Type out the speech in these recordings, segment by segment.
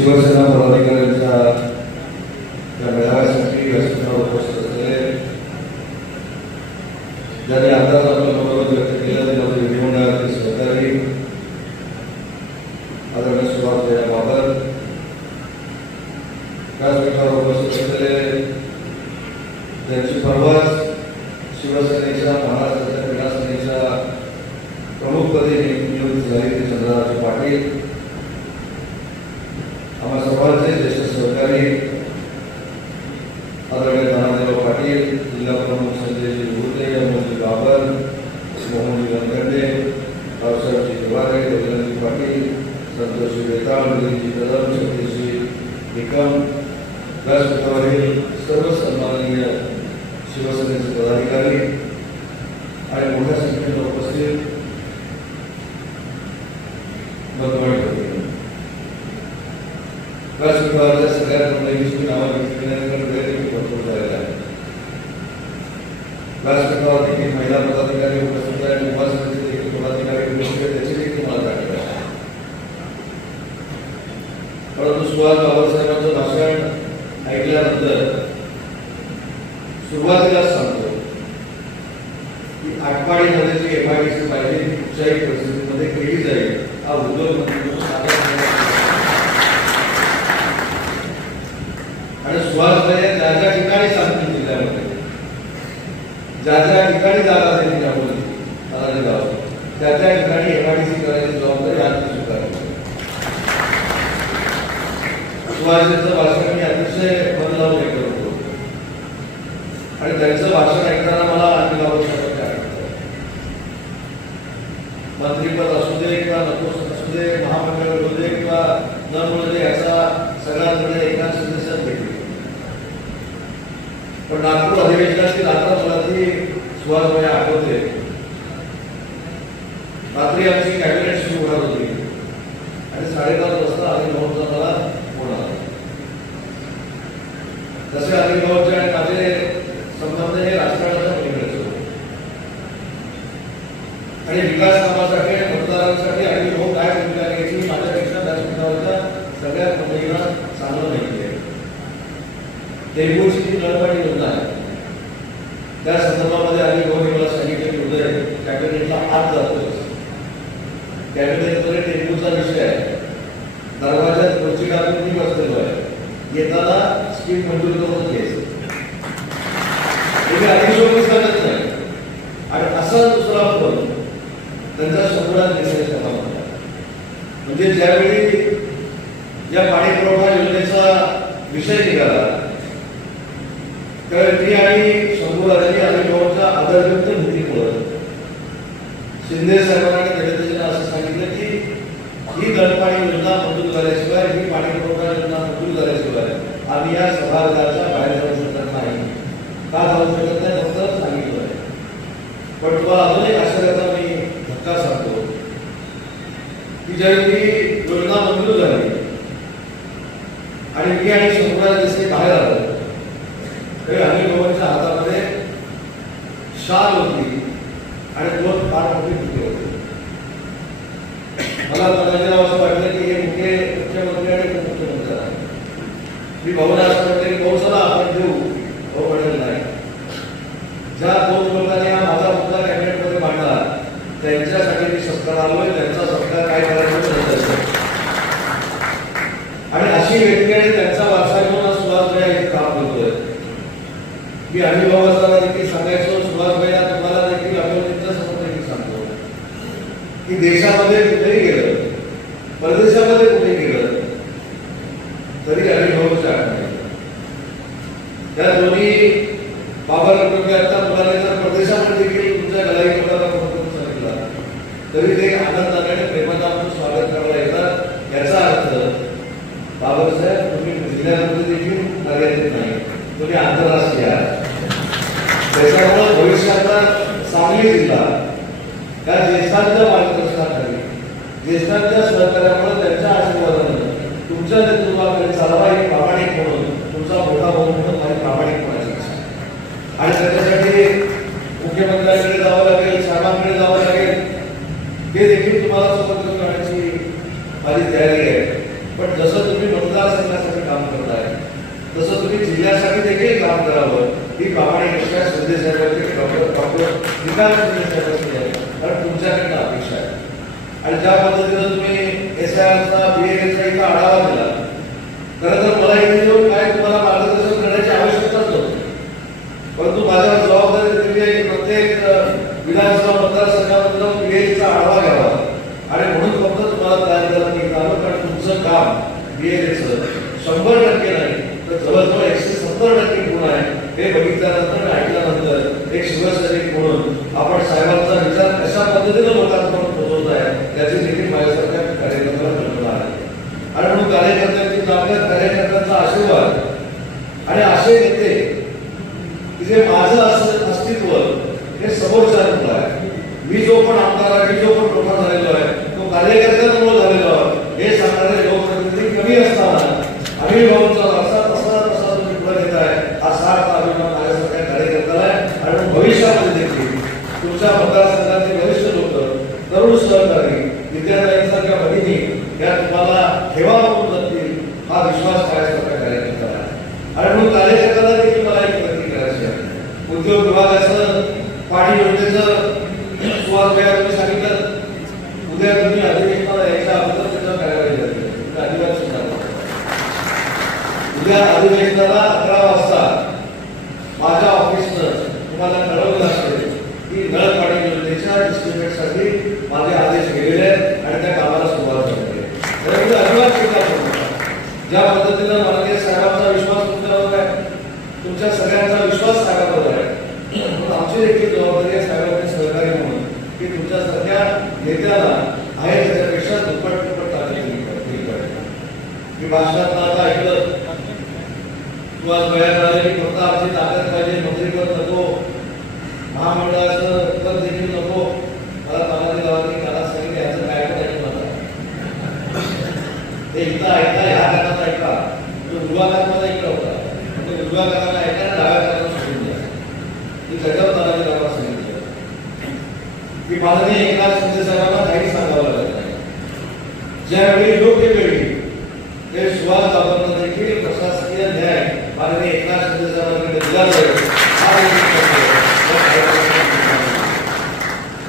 शिवसेना पदाधिकाऱ्यांच्या त्या मेळाव्यासाठी व्यासपीठावर उपस्थित असलेले ज्यांनी आताच आपलं मनोगत व्यक्त केलं ते माझे विधिमंडळातील सहकारी आदरणीय सुभाष बाबर, व्यासपीठावर उपस्थित असलेले ज्यांची परवाच शिवसेनेच्या महाराष्ट्राच्या क्रीडा सेनेच्या प्रमुखपदी नियुक्ती झाली ते चंद्रराज पाटील, आम्हा सर्वांचे ज्येष्ठ सहकारी आदरणीय तानाजीराव पाटील, जिल्हा प्रमुख संजयजी भुते, अमोलजी बाबर, मोहनजी गणगंडे, रावसाहेबजी दिवारे, रवींद्रजी पाटील, संतोषजी बेताळ, मिलिंदजी कदम, सतीशजी निकम, व्यासपीठावरील सर्व सन्माननीय शिवसेनेचे पदाधिकारी आणि मोठ्या संख्येने उपस्थित बंधू व्यासपीठावरच्या सगळ्या मंडळींची नावं व्यक्त करण्याचा वेळ भरपूर झालेला आहे. व्यासपीठावर देखील महिला पदाधिकारी उपस्थित आहे, युवा सेनेचे देखील पदाधिकारी उपस्थित आहेत, त्याची देखील मला जाणीव आहे. परंतु सुभाष बाबासाहेबांचं भाषण ऐकल्यानंतर सुरुवातीलाच सांगतो की आटपाडीमध्ये जी एमआयडीसी पाहिजे कुठच्याही परिस्थितीमध्ये केली जाईल हा उद्योग आणि सुहासभाई ज्या ज्या ठिकाणी सांगतील जिल्ह्यामध्ये ज्या ज्या ठिकाणी जागा देतील आपण त्या त्या ठिकाणी एमआयडीसी करायची जबाबदारी आज स्वीकारली. सुहासचं भाषण मी अतिशय मन लावून ऐकत होतो आणि त्यांचं भाषण ऐकताना मला आणखी आवश्यक आहे. मंत्रीपद असू दे किंवा नको असू दे, महामंडळ मिळू दे किंवा न मिळू दे, याचा सगळ्यांकडे एका सदस्यात भेटली. पण नागपूर अधिवेशनाची आता मला ती सुहासभाई आठवते. रात्री आमची कॅबिनेट सुरू होणार होती आणि 5:30 वाजता अनिल मला फोन आला. जसे अनिल भाऊचे आणि माझे संबंध हे राजकारणाच्या पलीकडचे होते आणि विकास कामासाठी मतदारांसाठी अनिल भाऊ काय भूमिका घ्यायची माझ्यापेक्षा व्यासपीठावरच्या सगळ्या मंडळींना चांगलं माहिती आहे. टेंबूची जी नळपाणी योजना आहे त्या संदर्भामध्ये अनिल भाऊनी मला सांगितले की उदय कॅबिनेटला आत जातोय. कॅबिनेटमध्ये टेंबूचा विषय आहे, दरवाजात खुर्ची टाकून मी बसलेलो आहे, येताना स्कीम मंजूर करून घ्यायचं. अनिल सांगत नाही आणि असा दुसरा फोन त्यांचा सगळ्यात दिसायचा मला. म्हणजे ज्यावेळी या पाणी पुरवठा योजनेचा विषय निघाला त्यावेळी मी आणि शंभूराजांनी अनिल भाऊंच्या आदरयुक्त भूमीमुळे शिंदे साहेबांनी गडकरींना असं सांगितलं की ही नळपाणी योजना मंजूर झाल्याशिवाय, ही पाणी पुरवठा योजना मंजूर झाल्याशिवाय आम्ही या सभागृहाच्या बाहेर जाऊ शकत नाही. का जाऊ शकत नाही फक्त सांगितलं आहे. पण तुम्हाला अजून एक आश्चर्याचा मी धक्का सांगतो की ज्यावेळी योजना मंजूर झाली आणि मी आणि शंभूराज जसे बाहेर आलो तरी अनिल भाऊंच्या हातामध्ये शाल होती आणि 2 फार मोठी फुगे होते. मला तानाजीराव असं वाटलं की हे मुख्यमंत्री आणि उपमुख्यमंत्री आहे. मी भाऊला असं वाटलं की भाऊ चला आपण देऊ. भाऊ म्हणेल नाही. ज्या 2 लोकांनी हा माझा मुद्दा कॅबिनेटमध्ये मांडला त्यांच्यासाठी मी सत्कार आलोय, त्यांचा सत्कार काय करायचं आणि अशी व्यक्ती आणि त्यांचा वारसा घेऊन सुहासभाई हे काम करतोय. मी अनिल भाऊला देखील सांगायचो, सुहासभाई तुम्हाला देखील अभिवृद्धीच्या समोर देखील सांगतो की देशामध्ये कुठेही गेलं, परदेशामध्ये कुठे गेलं तरी अनिल भाऊच्या आठवणी त्या दोन्ही बाबा कुटुंबियांच्या मुलाने जर परदेशामध्ये देखील तुमच्या गलाई मुलाला फोन करून सांगितला तरी ते आनंदाने आणि प्रेमाने आमचं स्वागत करायला येतात. याचा अर्थ बाबासाहेब तुम्ही जिल्ह्यामध्ये देखील मर्यादित नाही, तुम्ही आंतरराष्ट्रीय आहात. त्याच्यामुळे भविष्याचा सांगली जिल्हा त्या ज्येष्ठांच्या मार्गदर्शनाखाली, ज्येष्ठांच्या सहकार्यामुळे, त्यांच्या आशीर्वादाने तुमच्या नेतृत्वाखाली चालवा एक प्रामाणिक म्हणून, तुमचा मोठा भाऊ म्हणून माझी प्रामाणिकपणाची इच्छा आणि त्याच्यासाठी मुख्यमंत्र्यांकडे जावं लागेल, साहेबांकडे जावं लागेल, हे देखील तुम्हाला सोबत घेऊन जाण्याची माझी तयारी आहे. पण जसं तुम्ही म्हणता मतदारसंघासाठी काम करताय तसं तुम्ही जिल्ह्यासाठी देखील काम करावं ही प्रामाणिक इच्छा शिंदे साहेबांची डॉक्टर विकास शिंदे साहेबांची आहे. कारण तुमच्याकडनं अपेक्षा आहे. आणि ज्या पद्धतीनं तुम्ही SIRचा BLAचा इथं आढावा दिला, खरं तर मला इथे येऊन काय तुम्हाला मार्गदर्शन करण्याची आवश्यकताच नव्हती. परंतु माझ्यावर जबाबदारी दिली आहे की प्रत्येक विधानसभा मतदारसंघामधून BLAचा आढावा घ्यावा आणि म्हणून फक्त तुम्हाला तयार करायला निघत आलो. कारण तुमचं काम BLAचं 100% नाही तर जवळजवळ 170% गुण आहे. हे बघितल्यानंतर आणि ऐकल्यानंतर एक शिवसैनिक म्हणून आपण साहेबांचा विचार कशा पद्धतीने लोकांपर्यंत पोहोचवत आहे त्याची देखील माझ्यासारख्या कार्यकर्त्याला कल्पना आहे. आणि म्हणून कार्यकर्त्यांची ताकद, कार्यकर्त्यांचा आशीर्वाद आणि असे नेते की जे माझं अस्तित्व हे समोरच्यामुळे आहे. मी जो पण आमदार आहे, मी जो पण मोठा झालेलो आहे तो कार्यकर्त्यांमुळे झालेलो आहे हे सांगणारे लोकप्रतिनिधी कमी असताना आम्ही भाऊंचा वारसा तसा तुम्ही पुढे देत आहे हा सार्थ अभिमान माझ्यासारख्या कार्यकर्त्याला आहे. आणि भविष्यामध्ये देखील तुमच्या मतदारसंघाचे वरिष्ठ लोक, तरुण सहकारी, विद्यार्थ्यांसारख्या भगिनी या तुम्हाला ठेवा म्हणून जातील हा विश्वास माझ्यासारख्या कार्यकर्त्याला आहे. आणि म्हणून कार्यकर्त्याला देखील मला एक विनंती करायची आहे. उद्योग विभागाचं पाणी योजनेचं सुरुवात तुम्ही सांगितलं. उद्या तुम्ही अधिवेशनाला यायच्या अगोदर त्याच्या कार्यवाही झाली. उद्या अधिवेशनाला 11 वाजता माझ्या ऑफिसनं तुम्हाला कळवलं असेल की नळ पाणी योजनेच्या डिस्ट्रिब्युटसाठी माझे आदेश गेलेले आहेत आणि त्या कामाला सुरुवात झाली आहे. त्यामुळे अजिबात चिंता करू नका. ज्या पद्धतीनं माननीय साहेबांचा विश्वास तुमच्यावर आहे, तुमच्या सगळ्यांचा विश्वास साहेबांवर आहे, म्हणून आमची देखील जबाबदारी आहे साहेबांचे सहकारी म्हणून की तुमच्यासारख्या नेत्याला आहे त्याच्यापेक्षा दुप्पट ताकद दिली पाहिजे. मी भाषणात आता ऐकलं सुहास भैया की फक्त आमची ताकद पाहिजे, मंत्रीपद नको, महामंडळाचं पद देखील नको. मला तानाजी गावांनी मला सांगितलं याचं काय ऐकू नका. ते इथं ऐका, ह्या कानात ऐका, तो विभागात मला ऐकला होता म्हणजे विभागाला ऐका आणि डाव्या कानाला सोडून द्या. मी त्याच्यावर तानाजी गावाला सांगितलं की माननीय एकनाथ शिंदे साहेबांना काही सांगावं लागत नाही. ज्यावेळी योग्य वेळी ते सुहास बाबांना देखील प्रशासकीय न्याय माननीय एकनाथ शिंदे साहेबांकडे दिला जाईल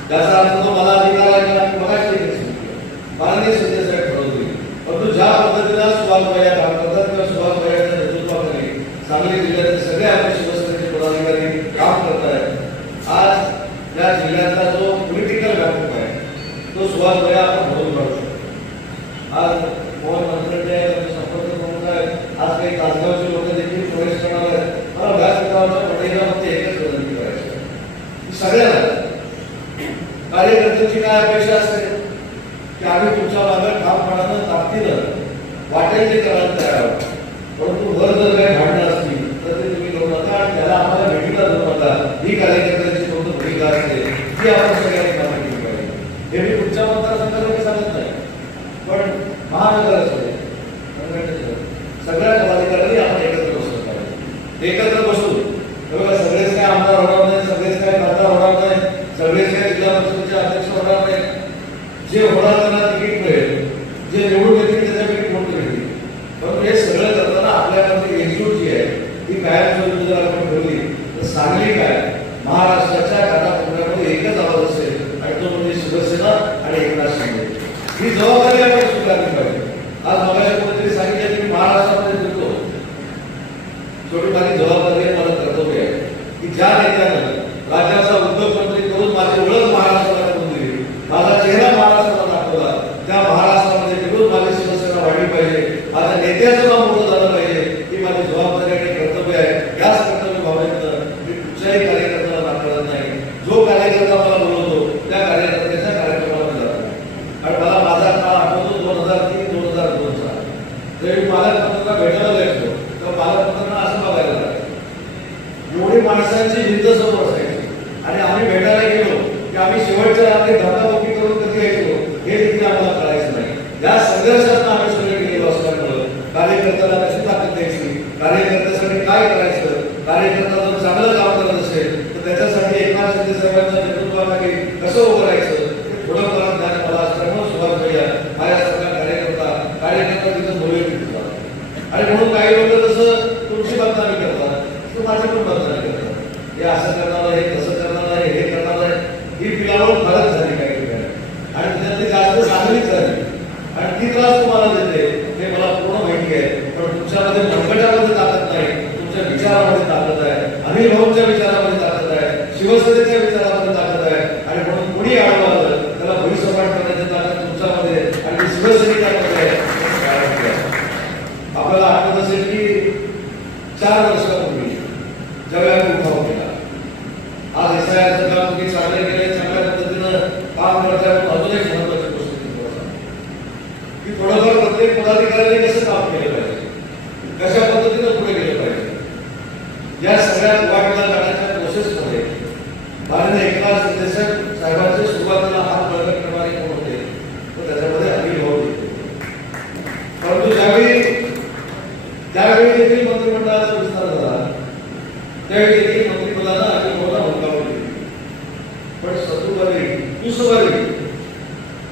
त्याचा अर्थ तो मला अधिकार आहे का माननीय शिंदे साहेब ठरवतील. परंतु ज्या पद्धतीला सुहास भैया काम करतात किंवा सुहास भैयाच्या नेतृत्वाखाली सांगली जिल्ह्याचे सगळे आपले शिवसेनेचे पदाधिकारी काम करत आहेत. आज या जिल्ह्यातला जो पॉलिटिकल व्यापक आहे तो सुहास भैया आपण म्हणून काढू शकतो. आज मोहन मंत्र्यांचे संपर्क प्रमुख आहेत, आज काही तासगावचे लोक देखील प्रवेश करणार आहेत. मला व्यासपीठावरच्या पटेलामध्ये एकच विनंती करायची आहे, सगळ्यांना कार्यकर्त्यांची काय अपेक्षा असते की आम्ही तुमच्या मागे ठामपणानं ताकदीनं वाटेल ते करायला तयार आहोत. परंतु वर जर काही भांडणं असतील तर ते तुम्ही करू नका आणि त्याला आम्हाला भेटीला जाऊ नका. ही कार्यकर्त्यांची फक्त भूमिका असते ती आपण सगळ्यांनी काम केली पाहिजे. हे मी तुमच्या मतदारसंघाला सांगत नाही, पण महानगराचे सगळ्या पदाधिकारी आपण एकत्र बसलो पाहिजे. एकत्र बसून बघा सगळेच काय आमदार होणार नाही, सगळेच काय खासदार होणार नाही, सगळेच काय जिल्हा परिषदेचे अध्यक्ष होणार नाही. जे होणार त्यांना तिकीट मिळेल, जे निवडून येतील त्याच्यापैकी कोणते मिळतील. परंतु हे सगळं करताना आपल्याकडे एकजूट जी आहे ती कायमस्वरूपी जर आपण ठेवली तर सांगली काय महाराष्ट्राच्या कानाकोपऱ्यामध्ये एकच आवाज असेल आणि तो म्हणजे शिवसेना आणि एकनाथ शिंदे. ही जबाबदारी आपण स्वीकारली पाहिजे. आज मगाशी कोणीतरी सांगितलं की महाराष्ट्रामध्ये फिरतो, शेवटी माझी जबाबदारी आहे, मला कर्तव्य आहे की ज्या नेत्यानं राज्याचा उद्योगमंत्री करून माझी ओळख महाराष्ट्राला करून दिली, माझा चेहरा महाराष्ट्राला दाखवला, त्या महाराष्ट्रामध्ये फिरून माझी शिवसेना वाढली पाहिजे, माझ्या नेत्याचं नाव मोठं झालं पाहिजे ही माझी जबाबदारी आणि कर्तव्य आहे. याच कर्तव्य भावनेनं मी कुठच्याही कार्यकर्त्याला नाकारत नाही. जो कार्यकर्ता मला बोलवतो त्या कार्यकर्त्याच्या कार्यक्रमाला जातो. आणि मला माझा काळ आठवतो 2003-2002चा. त्यावेळी पालकमंत्र्यांना भेटायला जायचो तर पालकमंत्र्यांना असं बघायला लागलं, एवढी माणसांची भिंत समोर असायची आणि आम्ही भेटायला गेलो की आम्ही शेवटच्या रात्री धक्काबुक्की करून कधी यायचो हे देखील आम्हाला कळायचं नाही. या संघर्षात आम्ही सगळे गेलो असल्यामुळं कार्यकर्त्याला कशी ताकद द्यायची, कार्यकर्त्यासाठी काय करायचं, कार्यकर्ता जर चांगलं काम करत असेल तर त्याच्यासाठी एकनाथ शिंदे साहेबांच्या नेतृत्वाखाली कसं उभं राहायचं हे थोडं ज्ञान मला असल्यामुळे सुहास भैया माझ्यासारखा कार्यकर्ता तिथं बोलले पण बदनामी करतात. हे असं करणार आहे, तसं करणार आहे, हे करणार आहे. ही पिलावळ फरक झाली काही ठिकाणी आणि त्याच्यातली जास्त चांगलीच झाली आणि ती त्रास तुम्हाला देते हे मला पूर्ण माहिती आहे. पण तुमच्यामध्ये मनगटामध्ये ताकद नाही, तुमच्या विचारामध्ये ताकद आहे, अनिल भाऊंच्या विचारामध्ये ताकद आहे, शिवसेनेच्या विचारामध्ये ताकद आहे आणि म्हणून कुणी आढळलं त्याला भुईसपाट करण्याची ताकद तुमच्यामध्ये आणि शिवसैनिकांमध्ये आहे. आपल्याला आठवत असेल की 4 वर्षापूर्वी ज्यावेळेला उठाव केला, आज एसआयआरचं काम तुम्ही चांगले केले, चांगल्या पद्धतीनं काम करताय. अजून एक महत्वाची गोष्ट की थोडंफार प्रत्येक पदाधिकाऱ्यांनी कसं काम केलं पाहिजे, कशा पद्धतीनं पुढे गेलं पाहिजे. या सगळ्या उभारण्या करण्याच्या प्रोसेसमध्ये माननीय एकनाथ शिंदे साहेबांचे सुरुवातीला हात बळकट करणारे कोण होते, तर त्याच्यामध्ये अनिल भाऊ होते. परंतु त्यावेळी देखील मंत्रिमंडळाचा विस्तार झाला, त्यावेळी देखील मंत्रिपदाला अनिल भाऊला हुंकावली. पण सुसुवारी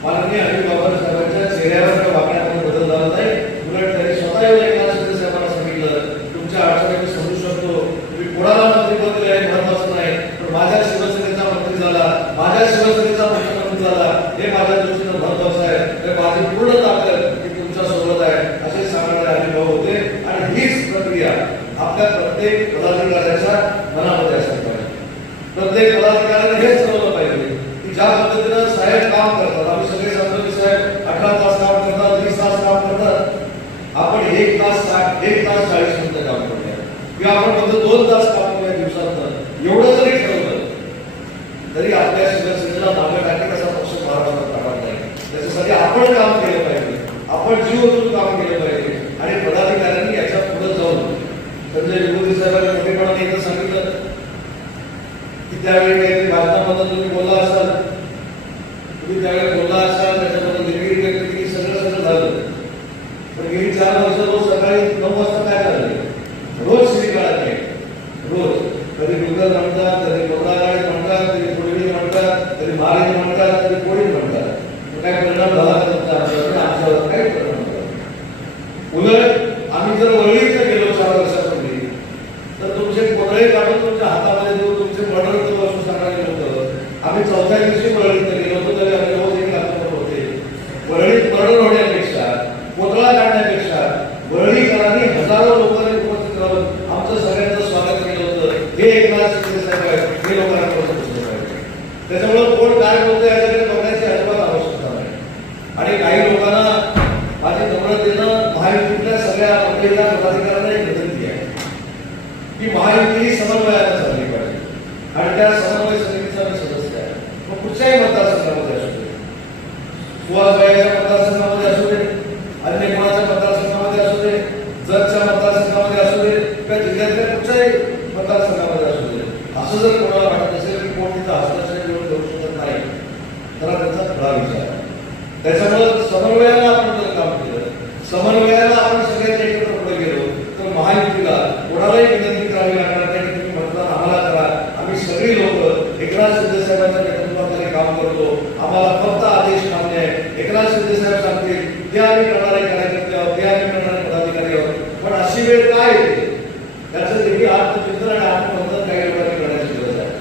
माननीय अनिल बाबा साहेबांच्या चेहऱ्यावर वागण्यामध्ये बदल झाला नाही. उलट त्यांनी स्वतः येऊन एकनाथ शिंदे साहेबांना सांगितलं, तुमच्या अडचणी मी समजू शकतो, तुम्ही कोणाला मंत्रिपद दिलं आहे महत्वाचं नाही, पण माझ्या शिवसेनेचा मंत्री झाला, माझ्या शिवसेनेचा मुख्यमंत्री झाला हे माझ्या दृष्टीनं महत्वाचं आहे. तर माझी पूर्ण ताकद ही तुमच्या सोबत आहे असे सांगणारे अनिल भाऊ होते. आणि हीच प्रक्रिया आपल्या प्रत्येक पदाधिकाऱ्याच्या मनामध्ये असायला पाहिजे. प्रत्येक पदाधिकाऱ्याने हेच ठरवलं पाहिजे की ज्या पद्धतीनं साहेब काम करतात, आम्ही सगळे सांगतो की साहेब 18 तास काम करतात, 20 तास काम करतात, आपण 1 तास 40 मिनिटं काम करूया किंवा आपण फक्त 2 तास काम करूया दिवसात. एवढं जरी ठरवलं तरी आपल्या शिवसेनेला मागे टाकेल असा पक्ष महाराष्ट्रात राहणार नाही. त्याच्यासाठी आपण काम केलं पाहिजे, आपण जीव ओतून काम केलं पाहिजे आणि पदाधिकाऱ्यांनी याच्या पुढे जाऊन संजय विभूती साहेबांनी मोठेपणाने एकदा सांगितलं की त्यावेळी काहीतरी भाषणामध्ये तुम्ही बोलला असाल, तुम्ही त्यावेळी बोलला असाल, त्याच्यामध्ये निर्मिती व्यक्त केली, सगळं झालं. पण गेली 4 वर्ष रोज सकाळी 9 वाजता काय झालं, रोज श्री काळात नाही, रोज कधी गुगल म्हणतात, कधी गोंधळागाडी म्हणतात, कधी कोळी म्हणतात, कधी महाराज म्हणतात, कधी कोळी म्हणतात. काय परिणाम झाला आमच्यावर काही परिणाम झाला. उलट आम्ही जर वरळीत गेलो 4 वर्षापूर्वी तर तुमचे कोंडळे काढून तुमच्या हातामध्ये देऊन तुमचे मर्डर वस्तू सांगायला होतं. आम्ही 4थ्या दिवशी वरळीत गेलो होतो, तरी आम्ही रोज एक लाख होते. वरळीत मर्डर होण्यापेक्षा, कोतळा काढण्यापेक्षा वरळीकरांनी हजारो लोकांनी उपस्थित राहून आमचं सगळ्यांचं स्वागत केलं होतं. हे एकनाथ शिंदे साहेब आहेत, हे लोकांना पोहोचले पाहिजे. त्याच्यामुळे कोण काय बोलतो याच्याकडे बघण्याची अजिबात आवश्यकता नाही. आणि काही लोकांना माझी नम्रतेनं महायुतीतल्या सगळ्या मंडळींना पदाधिकाऱ्यांना एक विनंती आहे की महायुती ही समन्वयाला चालली पाहिजे आणि त्या समन्वय समितीचा मी सदस्य आहे. मग कुठच्याही मतदारसंघामध्ये असू दे, सुहासबाईच्या मतदारसंघामध्ये असू दे, अन्य कोणाच्या मतदारसंघामध्ये असू दे, जतच्या मतदारसंघामध्ये असू दे किंवा जिल्ह्यातल्या कुठच्याही मतदारसंघामध्ये असू दे, असं जर कोणाला वाटत असेल की कोण तिथं हस्ताक्षर घेऊन करू शकत नाही तर त्याचा खरा विचार आहे. त्याच्यामुळे समन्वयाला आपण जर काम केलं, समन्वयाला आपण सगळ्यांनी एकत्र पुढे गेलो तर महायुतीला कोणालाही विनंती करावी लागणार नाही की तुम्ही मतदान आम्हाला करा. आम्ही सगळी लोक एकनाथ शिंदे साहेबांच्या नेतृत्वाखाली काम करतो, आम्हाला फक्त आदेश मान्य आहे. एकनाथ शिंदे साहेब सांगतील ते आम्ही करणारे कार्यकर्ते आहोत, ते आम्ही करणारे पदाधिकारी आहोत. पण अशी वेळ काय येते त्याचं देखील आत्मचिंतन आणि आत्मबंधन काही लोकांनी करण्याची गरज आहे.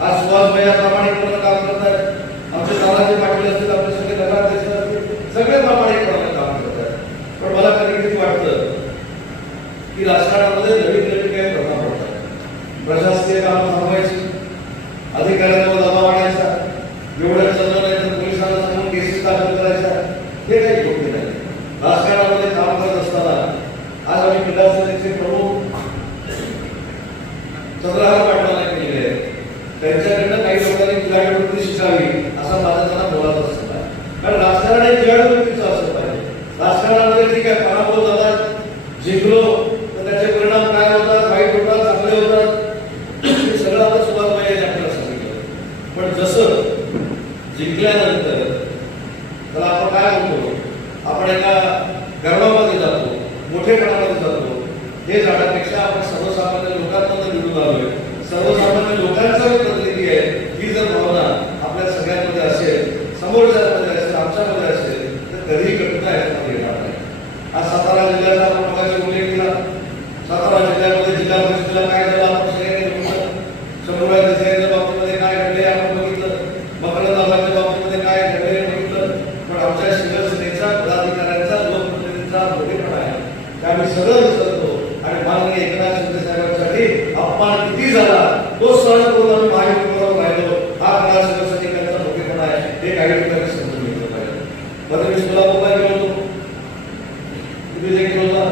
आज सुहासभाई प्रामाणिकपणे काम करत आहेत, आमचे दादाजी पाटील असतील, आपले सगळे नगराध्यक्ष असतील, सगळे प्रामाणिकपणे काम करत आहेत. पण मला कधी कधी वाटतं की राजकारणामध्ये नवीन काही प्रथा पडतात. प्रशासकीय काम थांबवायची, अधिकाऱ्यांवर दबाव आणायचा, एवढं चाललं नाही तर पोलिसांना सांगून केसेस दाखल करायच्या, हे काही योग्य नाही. राजकारणामध्ये काम करत असताना आज आम्ही विधानसभेचे प्रमुख चंद्रहार पाटलांना केलेले आहेत. त्यांच्याकडनं काही लोकांनी जिहाडी वृत्ती शिकावी असं माझं त्यांना बोलायचं असतं. कारण राजकारण हे जिहाडी वृत्तीचं असलं पाहिजे. राजकारणामध्ये ठीक आहे, पराभव झाला, जिंकलो तर त्याचे परिणाम काय होतात, वाईट होतात, चांगले होतात, हे सगळं आता सुभाषबाई यांनी आपल्याला सांगितलं. पण जसं जिंकल्यानंतर त्याला आपण काय म्हणतो, आपण एका गर्वामध्ये जातो, मोठेपणामध्ये जातो. हे जाण्यापेक्षा आपण सर्वसामान्य लोकांमध्ये निवडून आलोय, सर्वसामान्य लोकांचा प्रतिनिधी आहे, ही जर भावना आपल्या सगळ्यांमध्ये असेल, समोरच्यामध्ये असेल, आमच्यामध्ये असेल तर कधीही कटुता याच्यामध्ये येणार नाही. आज सातारा जिल्ह्याचा आपण मगाशी उल्लेख केला. सातारा जिल्ह्यामध्ये जिल्हा परिषदेला काय झालं आपण सगळे काही ठिकाणी समजून घेतलं पाहिजे. मध्ये मी सोलापूरला गेलो होतो, तुम्ही देखील होता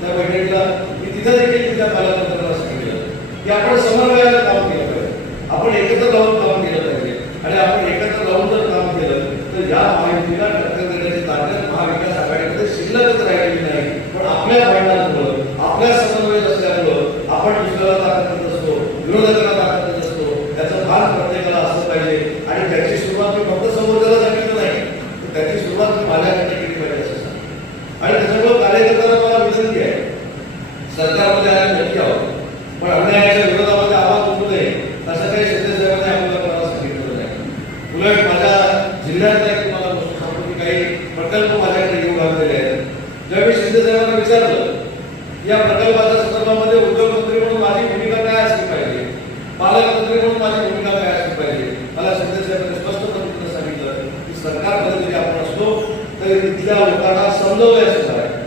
त्या बैठकीला, मी तिथं देखील तिथल्या पालकमंत्र्यांना सांगितलं की आपण समन्वयाने काम केलं पाहिजे, आपण एकत्र राहून काम केलं पाहिजे आणि आपण एकत्र राहून जर काम केलं तर या महायुतीला टक्कर देण्याची ताकद महाविकास आघाडीमध्ये शिल्लकच राहिलेली नाही. पण आपल्या भांडणांमुळं, आपल्या समन्वय नसल्यामुळं आपण दुसऱ्याला ताकद देत असतो, विरोधकांना ताकद देत असतो. त्याचं भान प्रत्येकाला असलं पाहिजे आणि त्याची सुरुवात मी फक्त समोरच्याला सांगितलं नाही, तर त्याची सुरुवात मी माझ्याकडे केली पाहिजे असं सांग. आणि त्याच्यामुळे कार्यकर्त्यांना मला विनंती आहे, सरकारमध्ये आम्ही नक्की आहोत, पण अन्यायाच्या विरोधामध्ये आवाज उठू नये असं काही शिंदेसाहेबांनी आपल्याला मला सांगितलं नाही. उलट माझ्या जिल्ह्यातल्या तुम्हाला गोष्ट सांगतो की काही प्रकल्प माझ्याकडे येऊन आलेले आहेत. जेव्हा मी शिंदेसाहेबांना विचारलं या प्रकल्पाच्या संदर्भामध्ये उद्योगमंत्री म्हणून माझी भूमिका काय असली पाहिजे, पालकमंत्री म्हणून माझी भूमिका काय असली पाहिजे, मला शिंदेसाहेबांनी स्पष्ट पद्धतीने सांगितलं की सरकारमध्ये जरी आपण असलो तरी तिथल्या लोकांना समजवण्याचं करायचं,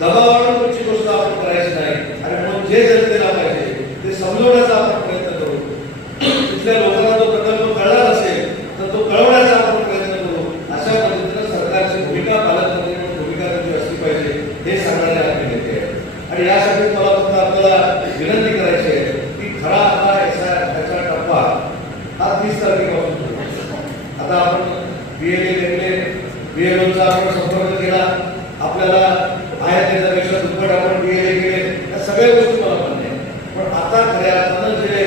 दबावानं तुमची गोष्ट आपण करायची नाही आणि म्हणून जे जनतेला पाहिजे ते समजवण्याचा आपण प्रयत्न करू. तिथल्या लोकांना तो प्रकल्प कळला असेल तर तो कळवण्याचा आपण प्रयत्न करू. अशा पद्धतीने सरकारची भूमिका, पालकमंत्री म्हणून भूमिका कशी असली पाहिजे हे सांगणारे आपले नेते आहेत. आणि यासाठी मला फक्त आपल्याला विनंती करायची आहे की खरा आता याचा टप्पा हा 30 तारखेपासून सुरू. आता आपण BLA घेतले, BLOचा आपण संपर्क केला, आपल्याला आहे त्याच्यापेक्षा दुप्पट आपण BLA केले, या सगळ्या गोष्टी मला मान्य आहे. पण आता खऱ्या अर्थानं जे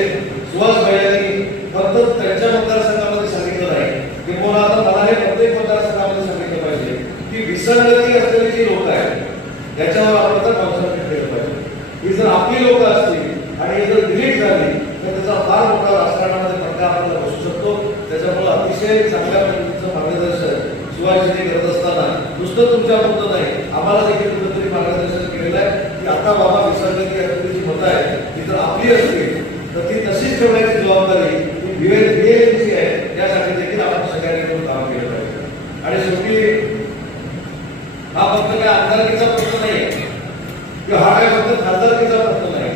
सुहास भैयांनी फक्त त्यांच्या मतदारसंघामध्ये सांगितलं नाही, किंवा आता मला हे प्रत्येक मतदारसंघामध्ये सांगितलं पाहिजे की विसंगती असलेली जी लोक आहेत याच्यावर आपण तर कॉन्सन्ट्रेट केलं पाहिजे. ही जर आपली लोक असतील आणि जर डिलीट झाली तर त्याचा फार मोठा राजकारणामध्ये फटका आपल्याला बसू शकतो. त्याच्यामुळे अतिशय चांगल्या पद्धतीचं मार्गदर्शन सुहासजी करत असताना नुसतं तुमच्या पुरतं नाही, आम्हाला देखील कुठेतरी मार्गदर्शन केलेलं आहे की आता बाबा विसंगती असलेली जी मतं आहे ती जर आपली असतील तर ती तशीच ठेवण्याची जबाबदारी ही BLAची आहे. यासाठी देखील आपण सगळ्यांनी मिळून काम केलं पाहिजे. आणि शेवटी हा फक्त काय आमदारकीचा प्रश्न नाही किंवा हा काय फक्त खासदारकीचा प्रश्न नाही.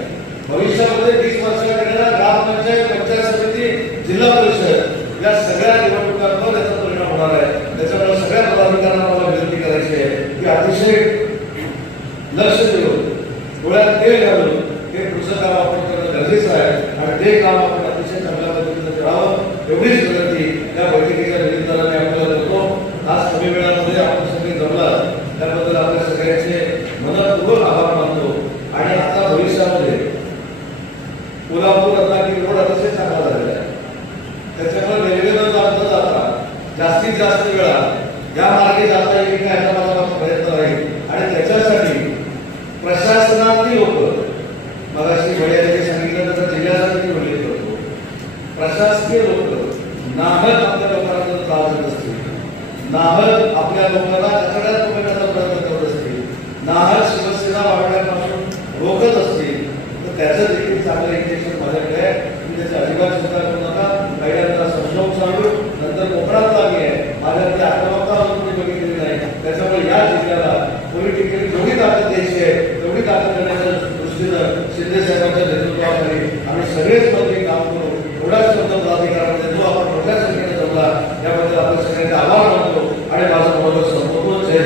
भविष्यामध्ये 20 वर्षात येणाऱ्या ग्रामपंचायत, पंचायत समिती, जिल्हा परिषद या सगळ्या निवडणुकांवर याचा परिणाम होणार आहे. त्याच्यामुळे सगळ्या पदाधिकाऱ्यांना मला विनंती करायची आहे की अतिशय लक्ष देऊन, डोळ्यात तेल घालून हे पुढचं काम आपण करणं गरजेचं आहे आणि ते काम आपण अतिशय चांगल्या पद्धतीने करावं एवढीच विनंती या बैठकीच्या निमित्ताने आपल्याला करतो. आज कमी वेळामध्ये आपण सगळे जमला त्याबद्दल आपल्या सगळ्यांचे मनपूर्वक आभार मानतो. आणि आता भविष्यामध्ये कोल्हापूर रत्नागिरी रोड अतिशय चांगला झालेला आहे. त्याच्यामुळे रेल्वेनं जाता जास्तीत जास्त वेळा या मार्गे जाता येईल का याचा माझा प्रयत्न राहील. आणि त्याच्यासाठी प्रशासनातली लोक, मगाशी भैयाने सांगितलं तसं जिल्ह्यासाठी उल्लेख करतो, प्रशासकीय लोक नाहक आपल्या लोकांना जर त्रास देत असतील, नाहक आपल्या लोकांना कचड्यात पकडण्याचा प्रयत्न करत असतील, नाहक शिवसेना वाढवण्यापासून रोखत असतील तर त्याचं देखील चांगलं इंजेक्शन माझ्याकडे आहे. मी त्याची अजिबात चिंता करू नका. पहिल्यांदा समजावून सांगू, नंतर कोकणात लागली आहे, माझ्याकडे आक्रमकता अजून बघितलेली नाही. त्याच्यामुळे या जिल्ह्याला पॉलिटिकली जेवढी ताकद द्यायची आहे तेवढी ताकद देण्याच्या दृष्टीनं शिंदे साहेबांच्या नेतृत्वाखाली आम्ही सगळेच मंत्री काम करू. थोड्याच पदाधिकाऱ्यांमध्ये जो आपण मोठ्या संख्येने जमला याबद्दल आपल्या सगळ्यांचे आभार मानतो आणि माझं मनोगत संपवतो. जय